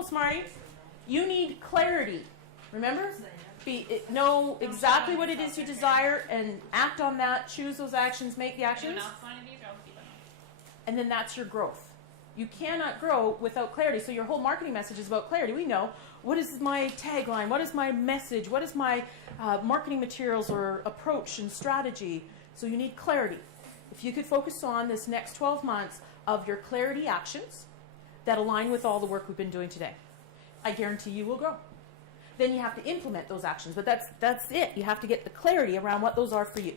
People Smarty, you need clarity. Remember? Know exactly what it is you desire and act on that, choose those actions, make the actions. And then that's your growth. You cannot grow without clarity. So your whole marketing message is about clarity. We know, what is my tagline? What is my message? What is my marketing materials or approach and strategy? So you need clarity. If you could focus on this next 12 months of your clarity actions that align with all the work we've been doing today, I guarantee you will grow. Then you have to implement those actions, but that's it. You have to get the clarity around what those are for you.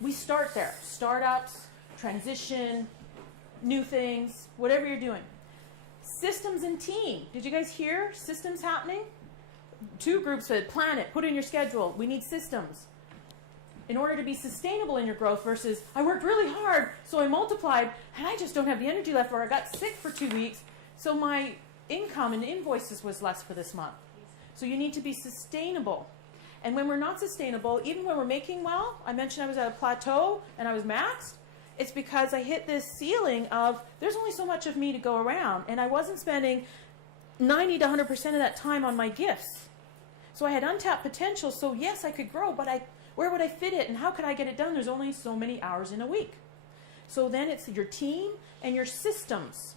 We start there. Startups, transition, new things, whatever you're doing. Systems and team. Did you guys hear systems happening? 2 groups said, plan it, put it in your schedule. We need systems. In order to be sustainable in your growth versus, I worked really hard, so I multiplied, and I just don't have the energy left, or I got sick for 2 weeks, so my income and invoices was less for this month. So you need to be sustainable. And when we're not sustainable, even when we're making well, I mentioned I was at a plateau and I was maxed, it's because I hit this ceiling of there's only so much of me to go around, and I wasn't spending 90 to 100% of that time on my gifts. So I had untapped potential, so yes, I could grow, but where would I fit it and how could I get it done? There's only so many hours in a week. So then it's your team and your systems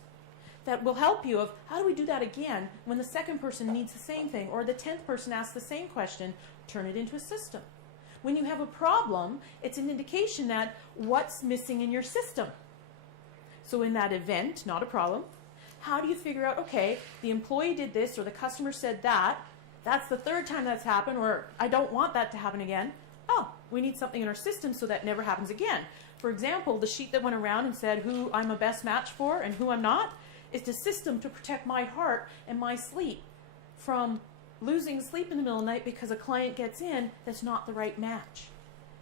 that will help you of how do we do that again when the second person needs the same thing or the 10th person asks the same question, turn it into a system. When you have a problem, it's an indication that what's missing in your system. So in that event, not a problem, how do you figure out, okay, the employee did this or the customer said that, that's the 3rd time that's happened, or I don't want that to happen again. Oh, we need something in our system so that never happens again. For example, the sheet that went around and said who I'm a best match for and who I'm not, is the system to protect my heart and my sleep from losing sleep in the middle of the night because a client gets in that's not the right match.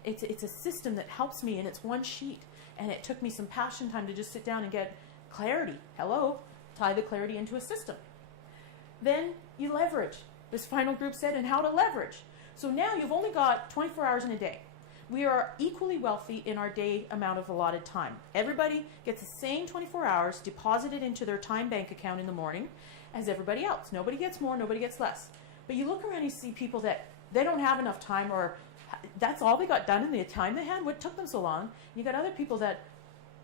It's a system that helps me, and it's one sheet. And it took me some passion time to just sit down and get clarity. Hello, tie the clarity into a system. Then you leverage. This final group said, and how to leverage. So now you've only got 24 hours in a day. We are equally wealthy in our day amount of allotted time. Everybody gets the same 24 hours deposited into their time bank account in the morning as everybody else. Nobody gets more, nobody gets less. But you look around and you see people that they don't have enough time, or that's all they got done in the time they had. What took them so long? You got other people that,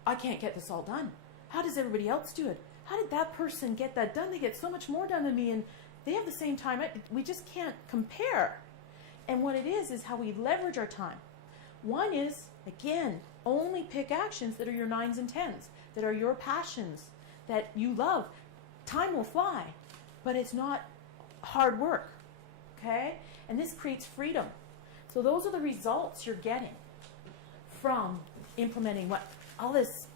I can't get this all done. How does everybody else do it? How did that person get that done? They get so much more done than me, and they have the same time. We just can't compare. And what it is how we leverage our time. One is, again, only pick actions that are your 9s and 10s, that are your passions, that you love. Time will fly, but it's not hard work, okay? And this creates freedom. So those are the results you're getting from implementing all this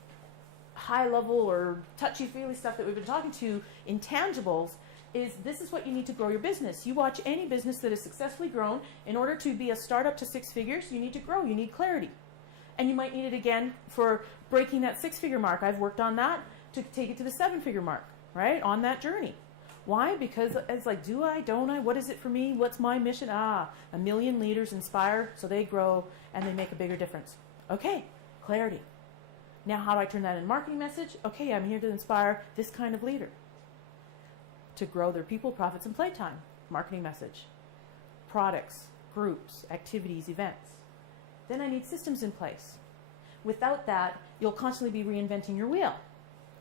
high-level or touchy-feely stuff that we've been talking to, intangibles. This is what you need to grow your business. You watch any business that has successfully grown. In order to be a startup to 6 figures, you need to grow. You need clarity. And you might need it again for breaking that 6-figure mark. I've worked on that to take it to the 7-figure mark, right? On that journey. Why? Because it's like, do I, don't I? What is it for me? What's my mission? 1 million leaders inspire, so they grow and they make a bigger difference. Okay, clarity. Now how do I turn that in marketing message? Okay, I'm here to inspire this kind of leader to grow their people, profits, and playtime. Marketing message. Products, groups, activities, events. Then I need systems in place. Without that, you'll constantly be reinventing your wheel,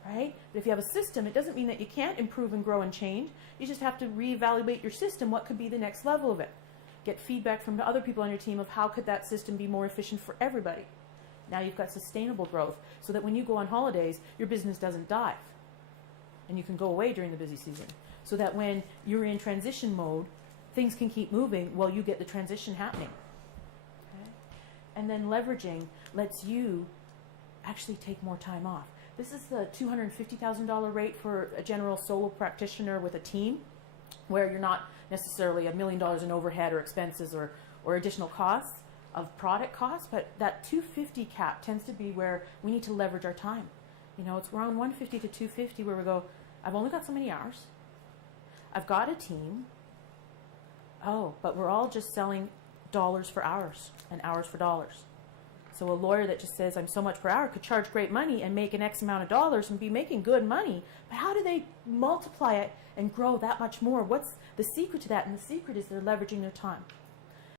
right? But if you have a system, it doesn't mean that you can't improve and grow and change. You just have to reevaluate your system. What could be the next level of it? Get feedback from the other people on your team of how could that system be more efficient for everybody. Now you've got sustainable growth so that when you go on holidays, your business doesn't dive. And you can go away during the busy season. So that when you're in transition mode, things can keep moving while you get the transition happening. Okay? And then leveraging lets you actually take more time off. This is the $250,000 rate for a general solo practitioner with a team, where you're not necessarily $1 million in overhead or expenses or additional costs of product costs, but that 250 cap tends to be where we need to leverage our time. You know, it's around 150 to 250 where we go, I've only got so many hours. I've got a team. Oh, but we're all just selling dollars for hours and hours for dollars. So a lawyer that just says, I'm so much per hour, could charge great money and make an X amount of dollars and be making good money. But how do they multiply it and grow that much more? What's the secret to that? And the secret is they're leveraging their time.